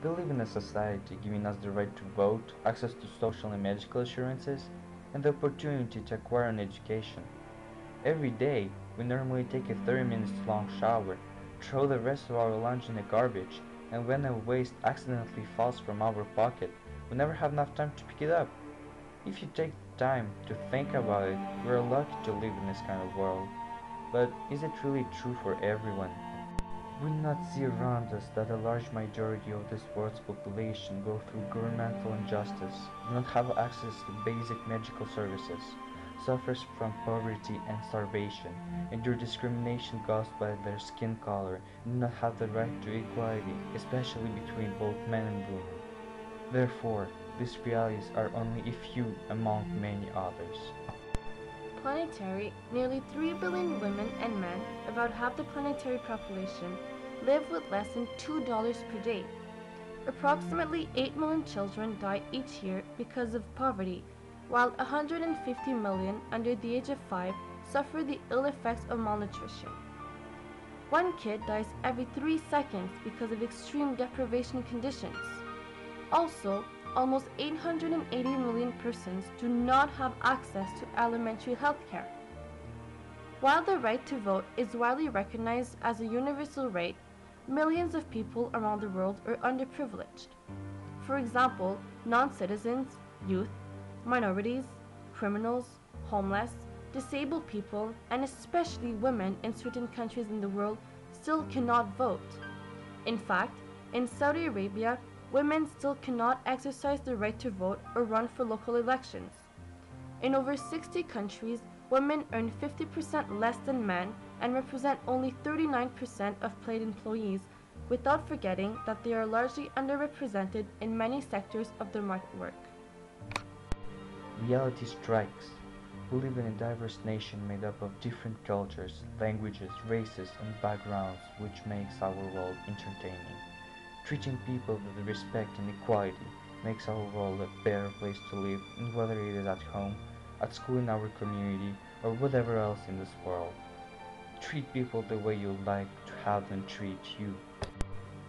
We live in a society giving us the right to vote, access to social and medical assurances, and the opportunity to acquire an education. Every day, we normally take a 30 minutes long shower, throw the rest of our lunch in the garbage, and when a waste accidentally falls from our pocket, we never have enough time to pick it up. If you take time to think about it, we are lucky to live in this kind of world. But is it really true for everyone? We not see around us that a large majority of this world's population go through governmental injustice, do not have access to basic medical services, suffers from poverty and starvation, endure discrimination caused by their skin color, and do not have the right to equality, especially between both men and women. Therefore, these realities are only a few among many others. Planetary, nearly 3 billion women and men, about half the planetary population, live with less than $2 per day. Approximately 8 million children die each year because of poverty, while 150 million under the age of 5 suffer the ill effects of malnutrition. One kid dies every 3 seconds because of extreme deprivation conditions. Also, almost 880 million persons do not have access to elementary health care. While the right to vote is widely recognized as a universal right, millions of people around the world are underprivileged. For example, non-citizens, youth, minorities, criminals, homeless, disabled people, and especially women in certain countries in the world still cannot vote. In fact, in Saudi Arabia, women still cannot exercise the right to vote or run for local elections. In over 60 countries, women earn 50% less than men and represent only 39% of paid employees, without forgetting that they are largely underrepresented in many sectors of the market work. Reality strikes. We live in a diverse nation made up of different cultures, languages, races, and backgrounds, which makes our world entertaining. Treating people with respect and equality makes our world a better place to live, and whether it is at home, at school, in our community, or whatever else in this world. Treat people the way you'd like to have them treat you.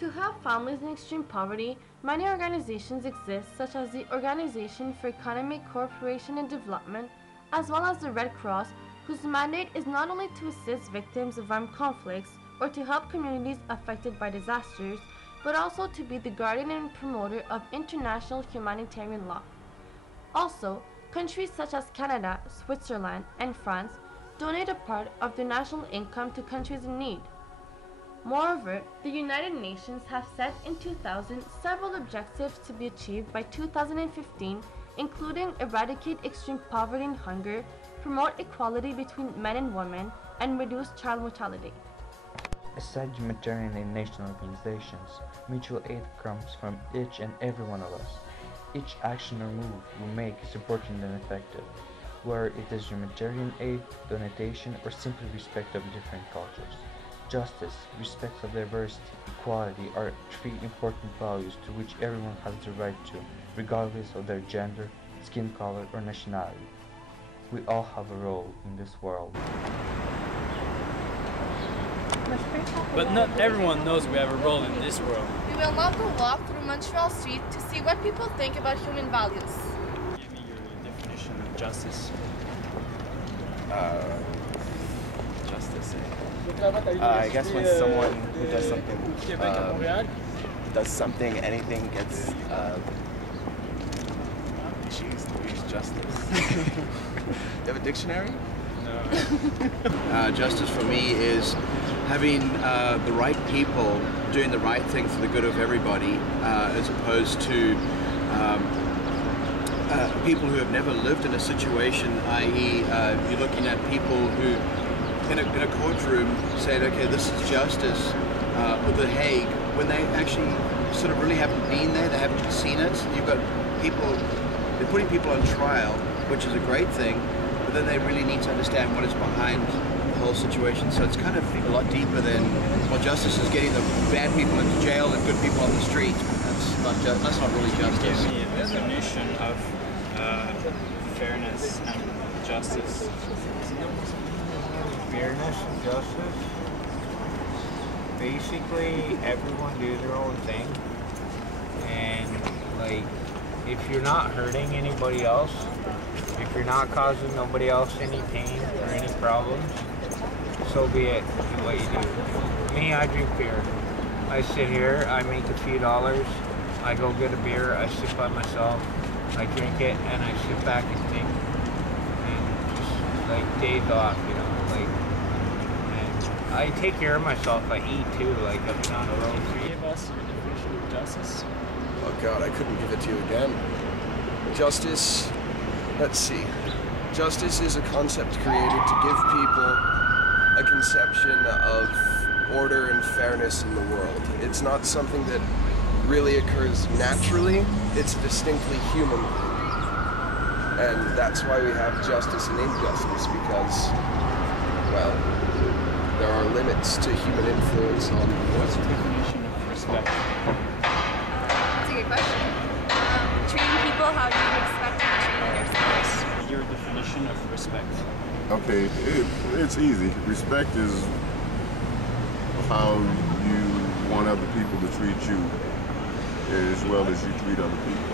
To help families in extreme poverty, many organizations exist, such as the Organization for Economic Cooperation and Development, as well as the Red Cross, whose mandate is not only to assist victims of armed conflicts or to help communities affected by disasters, but also to be the guardian and promoter of international humanitarian law. Also, countries such as Canada, Switzerland, and France donate a part of their national income to countries in need. Moreover, the United Nations have set in 2000 several objectives to be achieved by 2015, including eradicate extreme poverty and hunger, promote equality between men and women, and reduce child mortality. Aside humanitarian and national organizations, mutual aid comes from each and every one of us. Each action or move we make is important and effective, whether it is humanitarian aid, donation, or simply respect of different cultures. Justice, respect of diversity, equality are three important values to which everyone has the right to, regardless of their gender, skin color, or nationality. We all have a role in this world. But not everyone knows we have a role in this world. We will now go walk through Montreal Street to see what people think about human values. Give me your definition of justice. Justice. I guess when someone who does something, anything gets. Use justice. You have a dictionary? No. Justice for me is having the right people doing the right thing for the good of everybody, as opposed to people who have never lived in a situation, i.e. You're looking at people who in a courtroom saying, okay, this is justice, or The Hague, when they actually sort of really haven't been there, they haven't seen it. You've got people, they're putting people on trial, which is a great thing, but then they really need to understand what is behind the whole situation. So it's kind of a lot deeper than, well, justice is getting the bad people into jail and good people on the street. That's not really justice. Give me a definition of fairness and justice. Fairness and justice. Basically, everyone do their own thing. And like, if you're not hurting anybody else, if you're not causing nobody else any pain or any problems, so be it. Do what you do. Me, I drink beer. I sit here, I make a few dollars, I go get a beer, I sit by myself, I drink it, and I sit back and think. And just like days off, you know, like, and I take care of myself, I eat too, like I've been on the road for years. Give us your definition of justice. Oh God, I couldn't give it to you again. Justice, let's see. Justice is a concept created to give people a conception of order and fairness in the world. It's not something that really occurs naturally, it's a distinctly human thing. And that's why we have justice and injustice, because, well, there are limits to human influence on the What's the world. definition of respect? That's a good question. Treating people how you would expect to be treated yourself. Your definition of respect. Okay, it's easy. Respect is how you want other people to treat you as well as you treat other people.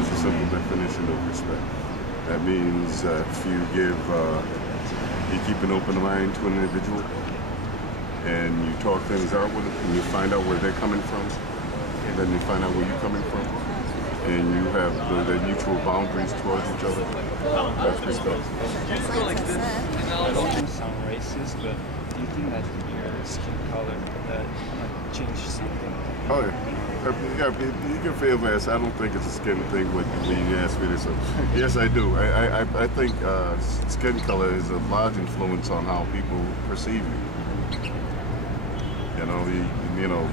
It's a simple definition of respect. That means if you keep an open mind to an individual and you talk things out with them and you find out where they're coming from, and then you find out where you're coming from, and you have the mutual boundaries towards each other, that's respect. I don't think sound racist, but do you think that your skin color might change something? Oh, yeah, you can feel this. I don't think it's a skin thing when you ask me this. Yes, I do. I think skin color is a large influence on how people perceive you. You know,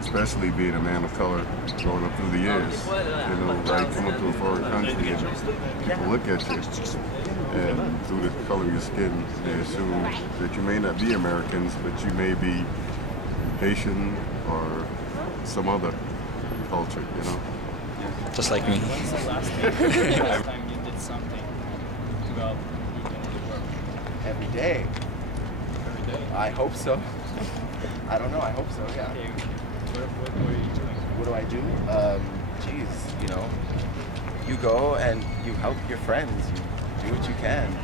especially being a man of color growing up through the years. Like coming to a foreign country and people look at you, and through the color of your skin, they assume that you may not be Americans, but you may be Haitian or some other culture, you know? Just like me. When's the last time you did something to help people in the world? Every day. Every day? I hope so. I don't know, I hope so, yeah. Okay, what are you doing? What do I do? Geez, you know, you go and you help your friends, you do what you can.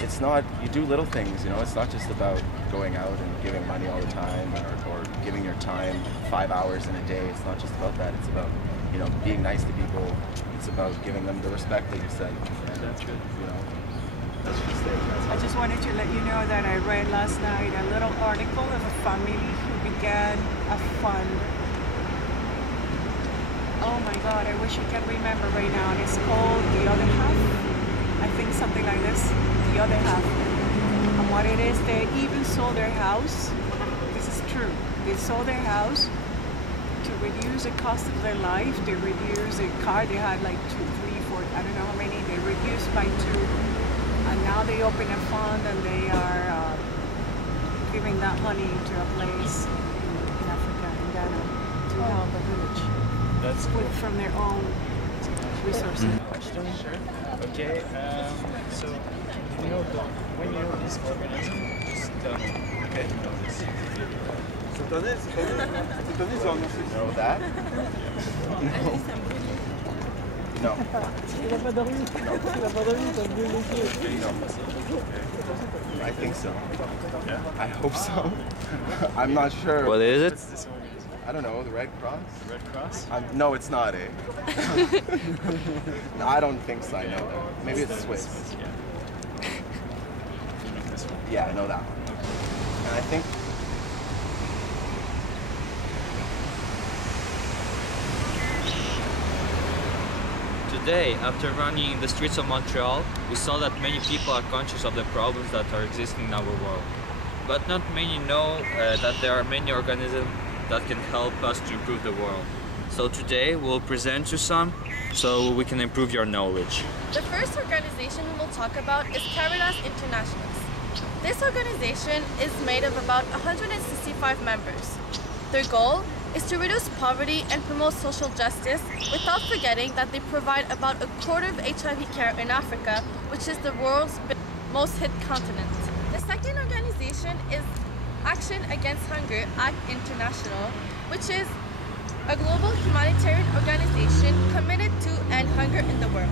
It's not, you do little things, you know, it's not just about going out and giving money all the time or giving your time 5 hours in a day. It's not just about that, it's about, you know, being nice to people. It's about giving them the respect that you said. And That's good. you know, that's just it. I just wanted to let you know that I read last night a little article of a family who began a fund. Oh my God, I wish I can remember right now. And it's called The Other Half. I think something like this, The Other Half. And what it is, they even sold their house. This is true. They sold their house to reduce the cost of their life. They reduced the car. They had like 2, 3, 4, I don't know how many. They reduced by 2. And now they open a fund and they are giving that money to a place in Africa, in Ghana, to help a village. That's cool. From their own resources. Question? Sure. Okay, so when you know this organism, just tell me. Okay. You know this. You know that? No. I think so. Yeah. I hope so. I'm not sure. What is What's this organism? I don't know, the Red Cross? The Red Cross? No, it's not, eh? No, I don't think so, I know. Maybe it's Swiss. Yeah. You know this one? Yeah, I know that one. And I think Today, after running in the streets of Montreal, we saw that many people are conscious of the problems that are existing in our world. But not many know that there are many organisms that can help us to improve the world. So today, we'll present you some so we can improve your knowledge. The first organization we will talk about is Caritas Internationals. This organization is made of about 165 members. Their goal is to reduce poverty and promote social justice without forgetting that they provide about a quarter of HIV care in Africa, which is the world's most hit continent. The second organization is Action Against Hunger, ACT International, which is a global humanitarian organization committed to end hunger in the world.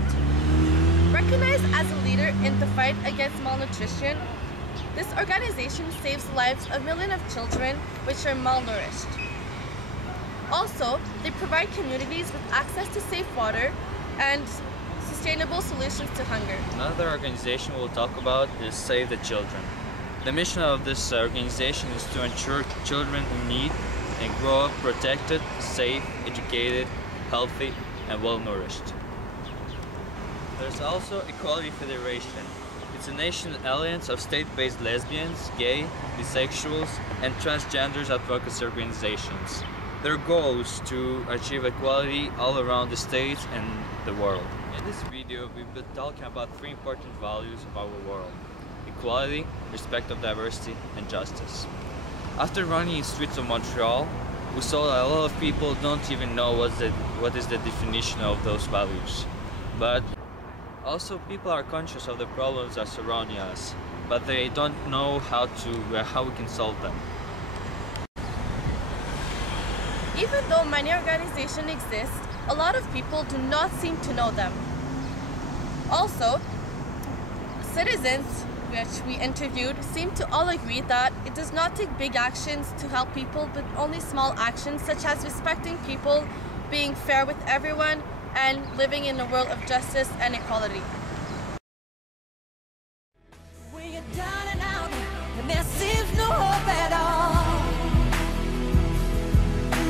Recognized as a leader in the fight against malnutrition, this organization saves the lives of millions of children which are malnourished. Also, they provide communities with access to safe water and sustainable solutions to hunger. Another organization we'll talk about is Save the Children. The mission of this organization is to ensure children in need and grow up protected, safe, educated, healthy, and well-nourished. There's also Equality Federation. It's a national alliance of state-based lesbians, gay, bisexuals, and transgenders advocacy organizations. Their goal is to achieve equality all around the states and the world. In this video, we've been talking about three important values of our world: equality, respect of diversity, and justice. After running in streets of Montreal, we saw that a lot of people don't even know what is the definition of those values. But also, people are conscious of the problems that are surrounding us, but they don't know how we can solve them. Even though many organizations exist, a lot of people do not seem to know them. Also, citizens which we interviewed seem to all agree that it does not take big actions to help people, but only small actions such as respecting people, being fair with everyone, and living in a world of justice and equality. When you're down and out, and there seems no hope at all.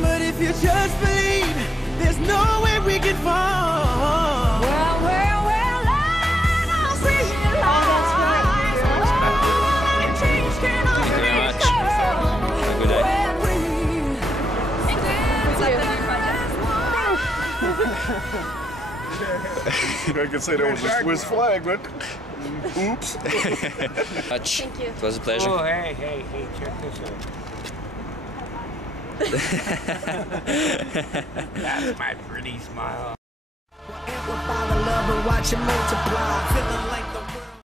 But if you just believe, there's no way we can fall. Well, I don't see it lies. Change can always come. Good day. I can say that was a Swiss flag, but oops. Thank you. It was a pleasure. Oh, hey, check this out. That's my pretty smile. Amplify the love and watch it multiply. Feeling like the